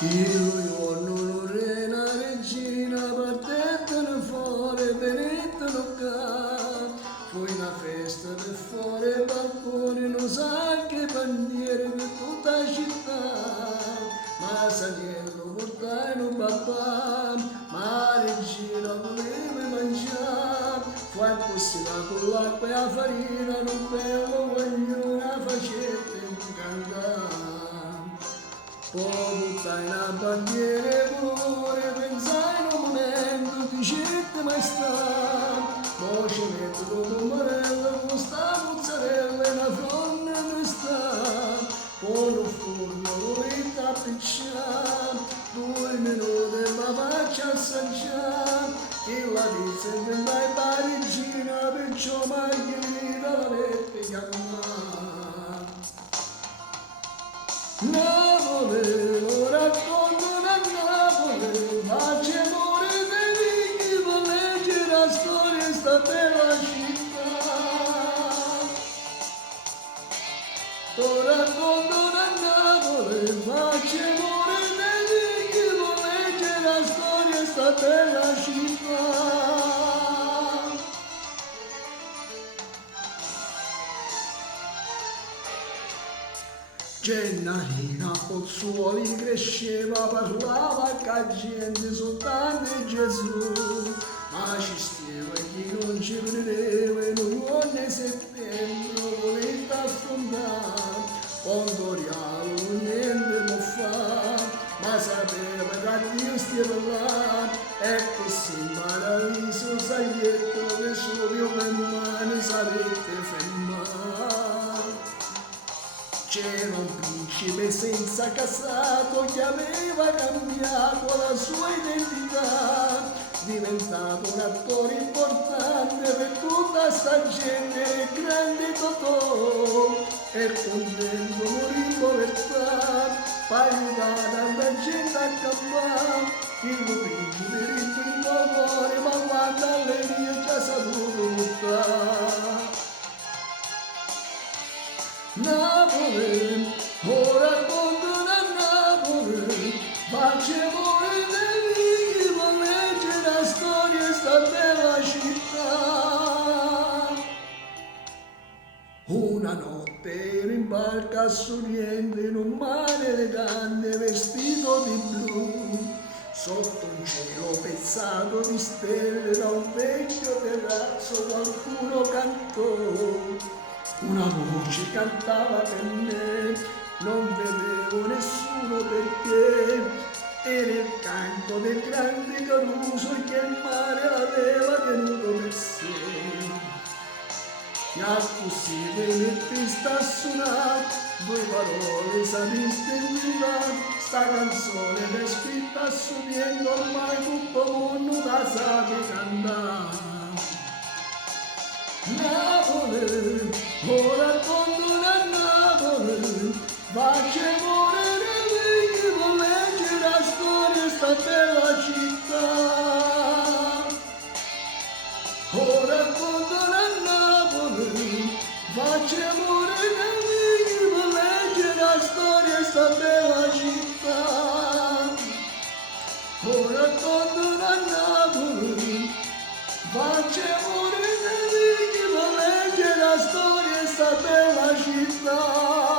Io non re una regina, partettene fuori, venettene qua. Poi una festa per fuori, balconi, non sa che bandiere per tutta la città. Ma Saniello portai un papà, ma la regina voleva mangiare. Fu impossibile con l'acqua e la farina, non bello voglio una facetta cantare. Poi buttai una bandiera e poi pensai in un momento di certa maestà. Poi ci metto dopo morella con sta mozzarella e una fronda che sta. Poi lo forno lo metto a picciare, 2 minuti la faccio assaggiare. E la pizza inventai parigina, perciò margherita la mette chiamare. Napoli, lo racconto da Napoli, ma c'è amore dei figli per leggere la storia di sta bella città. Lo racconto da Napoli, ma c'è amore dei figli per leggere la storia di sta bella città. Gennarina Pozzuoli cresceva, parlava che gente soltanto Gesù, ma ci stava chi non ci credeva e non ogni settembre voleva affrontare, Pondoriano niente può fare, ma sapeva che Dio stia là, e così paradiso saglietto che solo per mani sapete fermare. C'era un principe senza casato che aveva cambiato la sua identità, diventato un attore importante per tutta sta gente, grande Totò, e contento morì in povertà, per aiutare tanta gente a campare, il principe ricco in cuore, ma quando alle mie già saputo buttare. Napoli, ora racconto da Napoli, faccia amore dei figli per leggere la storia di sta bella città. Una notte ero in barca a Sorrento in un mare elegante vestito di blu, sotto un cielo pezzato di stelle da un vecchio terrazzo qualcuno cantò. Una voce cantava per me, non vedevo nessuno perché era il canto del grande Caruso che il mare aveva tenuto per sé. E a così metti sta a suonare, 2 parole sapeste in sta canzone è scritta assumiendo ormai tutto il mondo la sa cantare. Napoli, ora racconto da Napoli, faccia amore dei figli per leggere la storia di sta bella città. Ora racconto da Napoli, faccia amore dei figli per leggere la storia di sta bella città. Ora racconto da Napoli, faccia amore dei figli per leggere la storia di sta bella città.